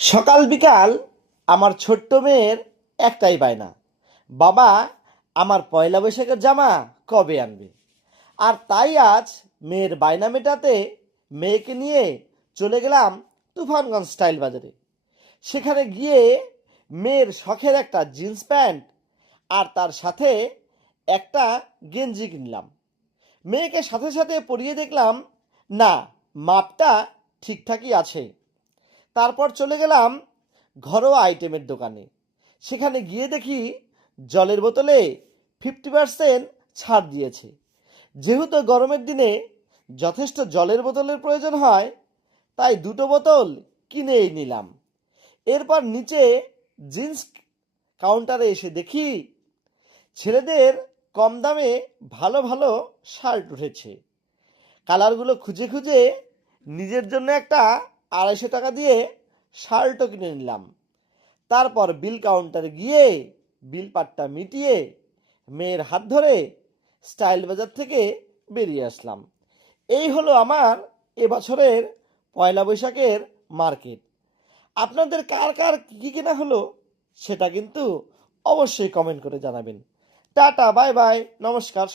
সকাল বিকাল আমার ছোট্ট মেয়ের একটাই বায়না, বাবা আমার পয়লা বৈশাখের জামা কবে আনবে। আর তাই আজ মেয়ের বায়না মেটাতে মেয়েকে নিয়ে চলে গেলাম তুফানগঞ্জ স্টাইল বাজারে। সেখানে গিয়ে মেয়ের শখের একটা জিন্স প্যান্ট আর তার সাথে একটা গেঞ্জি কিনলাম। মেয়েকে সাথে সাথে পরিয়ে দেখলাম না, মাপটা ঠিকঠাকই আছে। তারপর চলে গেলাম ঘরোয়া আইটেমের দোকানে। সেখানে গিয়ে দেখি জলের বোতলে 50% ছাড় দিয়েছে। যেহেতু গরমের দিনে যথেষ্ট জলের বোতলের প্রয়োজন হয়, তাই দুটো বোতল কিনেই নিলাম। এরপর নিচে জিন্স কাউন্টারে এসে দেখি ছেলেদের কম দামে ভালো ভালো শার্ট উঠেছে। কালারগুলো খুঁজে খুঁজে নিজের জন্য একটা 250 টাকা দিয়ে শার্টও কিনে নিলাম। তারপর বিল কাউন্টারে গিয়ে বিল পাটটা মিটিয়ে মেয়ের হাত ধরে স্টাইল বাজার থেকে বেরিয়ে আসলাম। এই হলো আমার এবছরের পয়লা বৈশাখের মার্কেট। আপনাদের কার কার কী কেনা হলো সেটা কিন্তু অবশ্যই কমেন্ট করে জানাবেন। টাটা, বাই বাই, নমস্কার।